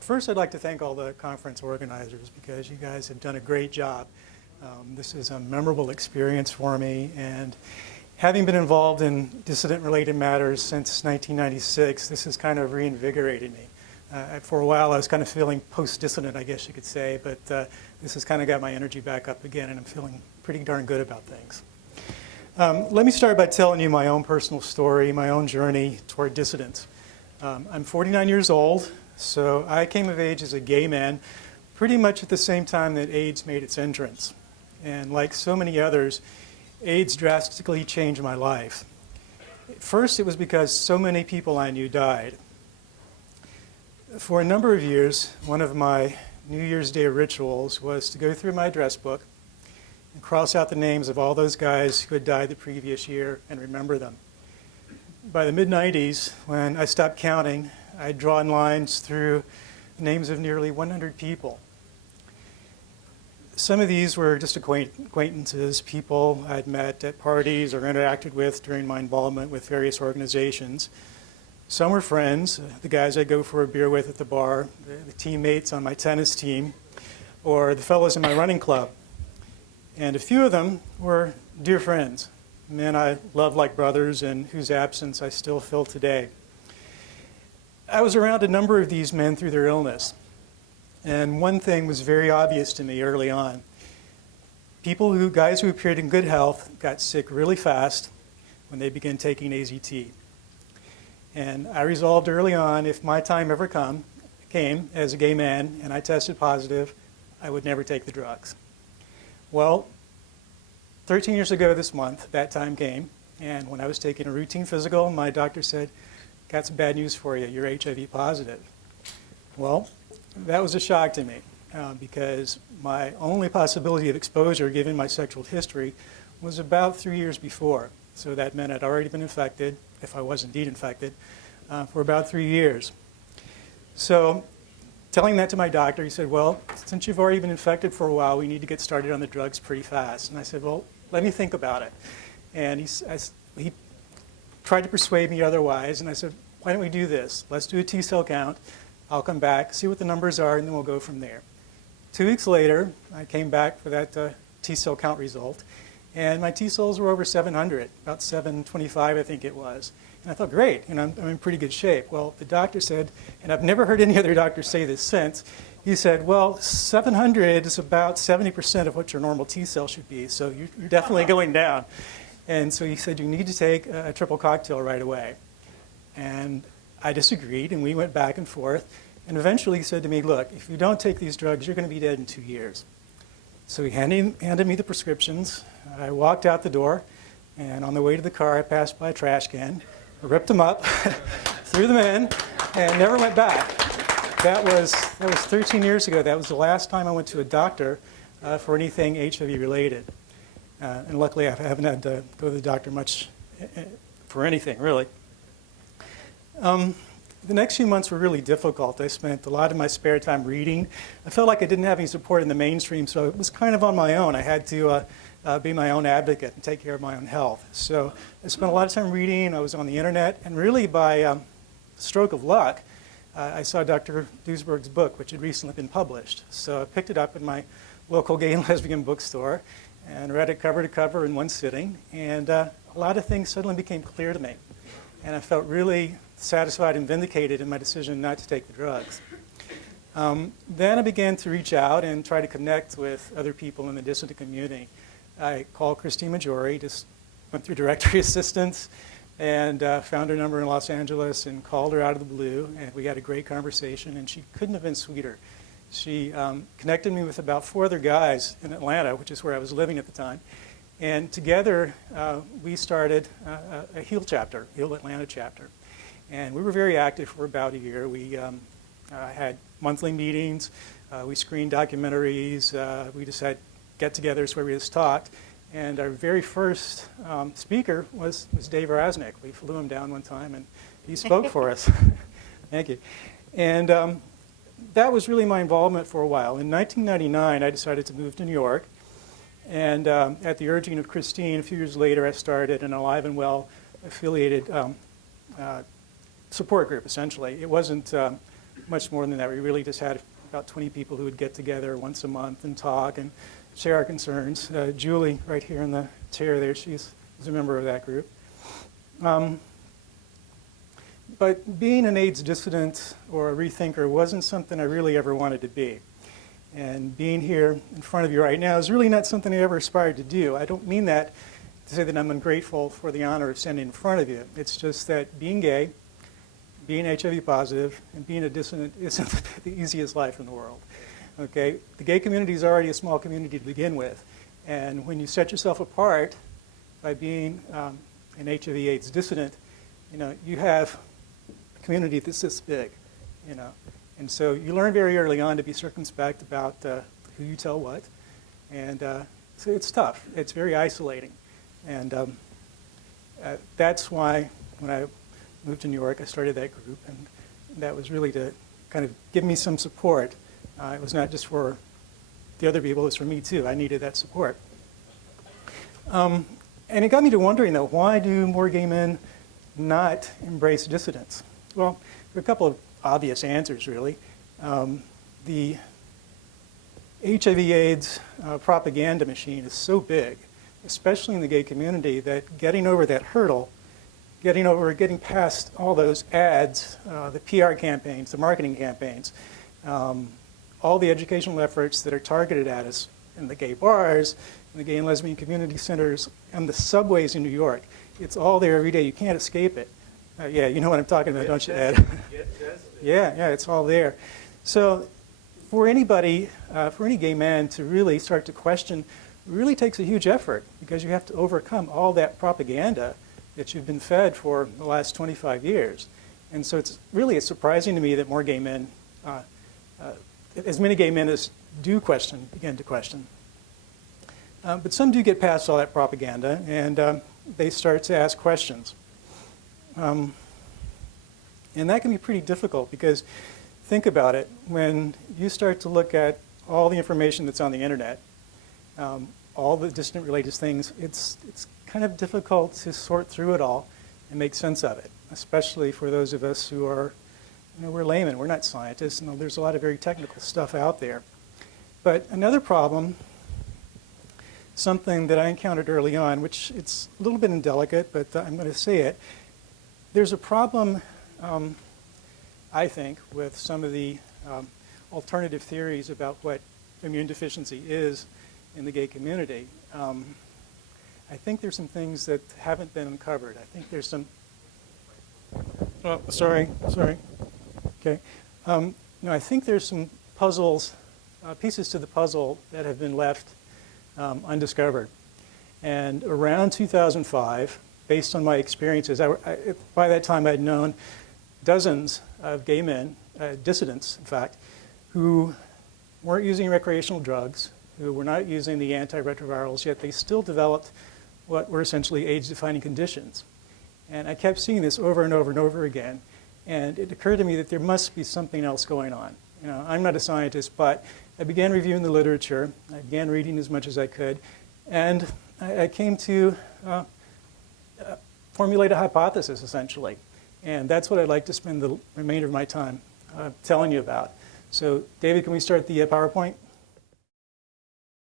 First, I'd like to thank all the conference organizers because you guys have done a great job. This is a memorable experience for me, and having been involved in dissident-related matters since 1996, this has kind of reinvigorated me. For a while, I was kind of feeling post-dissident, I guess you could say, but this has kind of got my energy back up again, and I'm feeling pretty darn good about things. Let me start by telling you my own personal story, my own journey toward dissidence. I'm 49 years old, so I came of age as a gay man pretty much at the same time that AIDS made its entrance. And like so many others, AIDS drastically changed my life. First, it was because so many people I knew died. For a number of years, one of my New Year's Day rituals was to go through my address book and cross out the names of all those guys who had died the previous year and remember them. By the mid-90s, when I stopped counting, I'd drawn lines through the names of nearly 100 people. Some of these were just acquaintances, people I'd met at parties or interacted with during my involvement with various organizations. Some were friends, the guys I'd go for a beer with at the bar, the teammates on my tennis team, or the fellows in my running club. And a few of them were dear friends, men I loved like brothers and whose absence I still feel today. I was around a number of these men through their illness. And one thing was very obvious to me early on. Guys who appeared in good health got sick really fast when they began taking AZT. And I resolved early on, if my time ever came as a gay man and I tested positive, I would never take the drugs. Well, 13 years ago this month, that time came, and when I was taking a routine physical, my doctor said, "Got some bad news for you, you're HIV positive." Well, that was a shock to me because my only possibility of exposure, given my sexual history, was about 3 years before. So that meant I'd already been infected, if I was indeed infected, for about 3 years. So telling that to my doctor, he said, "Well, since you've already been infected for a while, we need to get started on the drugs pretty fast." And I said, "Well, let me think about it." And he tried to persuade me otherwise, and I said, "Why don't we do this? Let's do a T-cell count. I'll come back, see what the numbers are, and then we'll go from there." 2 weeks later, I came back for that T-cell count result, and my T-cells were over 700, about 725 I think it was. And I thought, great, I'm in pretty good shape. Well, the doctor said, and I've never heard any other doctor say this since, he said, "Well, 700 is about 70% of what your normal T-cell should be, so you're definitely going down." And so he said, "You need to take a triple cocktail right away." And I disagreed, and we went back and forth. And eventually he said to me, "Look, if you don't take these drugs, you're going to be dead in 2 years." So he handed me the prescriptions. I walked out the door, and on the way to the car, I passed by a trash can, ripped them up, threw them in, and never went back. That was 13 years ago. That was the last time I went to a doctor for anything HIV related. And luckily, I haven't had to go to the doctor much for anything, really. The next few months were really difficult. I spent a lot of my spare time reading. I felt like I didn't have any support in the mainstream, so it was kind of on my own. I had to be my own advocate and take care of my own health. So I spent a lot of time reading. I was on the internet, and really by stroke of luck, I saw Dr. Duesberg's book, which had recently been published. So I picked it up in my local gay and lesbian bookstore and read it cover to cover in one sitting, and a lot of things suddenly became clear to me. And I felt really satisfied and vindicated in my decision not to take the drugs. Then I began to reach out and try to connect with other people in the dissident community. I called Christine Majori, just went through directory assistance, and found her number in Los Angeles and called her out of the blue, and we had a great conversation, and she couldn't have been sweeter. She connected me with about 4 other guys in Atlanta, which is where I was living at the time. And together, we started a HEAL chapter, HEAL Atlanta chapter. And we were very active for about a year. We had monthly meetings. We screened documentaries. We just had get-togethers where we just talked. And our very first speaker was Dave Raznick. We flew him down one time, and he spoke for us. Thank you. And that was really my involvement for a while. In 1999, I decided to move to New York. And at the urging of Christine, a few years later, I started an Alive and Well affiliated support group, essentially. It wasn't much more than that. We really just had about 20 people who would get together once a month and talk and share our concerns. Julie, right here in the chair there, she's a member of that group. But being an AIDS dissident or a rethinker wasn't something I really ever wanted to be. And being here in front of you right now is really not something I ever aspired to do. I don't mean that to say that I'm ungrateful for the honor of standing in front of you. It's just that being gay, being HIV positive, and being a dissident isn't the easiest life in the world. Okay? The gay community is already a small community to begin with. And when you set yourself apart by being an HIV/AIDS dissident, you have a community that's this big, And so you learn very early on to be circumspect about who you tell what. And so it's tough. It's very isolating. And that's why when I moved to New York, I started that group. And that was really to kind of give me some support. It was not just for the other people, it was for me too. I needed that support. And it got me to wondering, though, why do more gay men not embrace dissidents? Well, there are a couple of obvious answers, really. The HIV/AIDS propaganda machine is so big, especially in the gay community, that getting over that hurdle, getting past all those ads, the PR campaigns, the marketing campaigns, all the educational efforts that are targeted at us in the gay bars, in the gay and lesbian community centers, and the subways in New York. It's all there every day. You can't escape it. Yeah, you know what I'm talking about, don't you, Ed? Yeah, it's all there. So for anybody, for any gay man to really start to question, really takes a huge effort because you have to overcome all that propaganda that you've been fed for the last 25 years. And so it's surprising to me that more gay men, as many gay men as do begin to question. But some do get past all that propaganda, and they start to ask questions. And that can be pretty difficult because, think about it, when you start to look at all the information that's on the internet, all the dissident-related things, it's kind of difficult to sort through it all and make sense of it, especially for those of us who are, we're laymen, we're not scientists, and there's a lot of very technical stuff out there. But another problem, something that I encountered early on, which it's a little bit indelicate, but I'm going to say it. There's a problem, I think, with some of the alternative theories about what immune deficiency is in the gay community. I think there's some things that haven't been uncovered. I think there's some, oh, sorry. Okay. I think there's some puzzles, pieces to the puzzle that have been left undiscovered. And around 2005, based on my experiences, by that time I'd known dozens of gay men, dissidents in fact, who weren't using recreational drugs, who were not using the antiretrovirals, yet they still developed what were essentially AIDS-defining conditions. And I kept seeing this over and over and over again. And it occurred to me that there must be something else going on. I'm not a scientist, but I began reviewing the literature. I began reading as much as I could. And I came to formulate a hypothesis, essentially. And that's what I'd like to spend the remainder of my time telling you about. So, David, can we start the PowerPoint?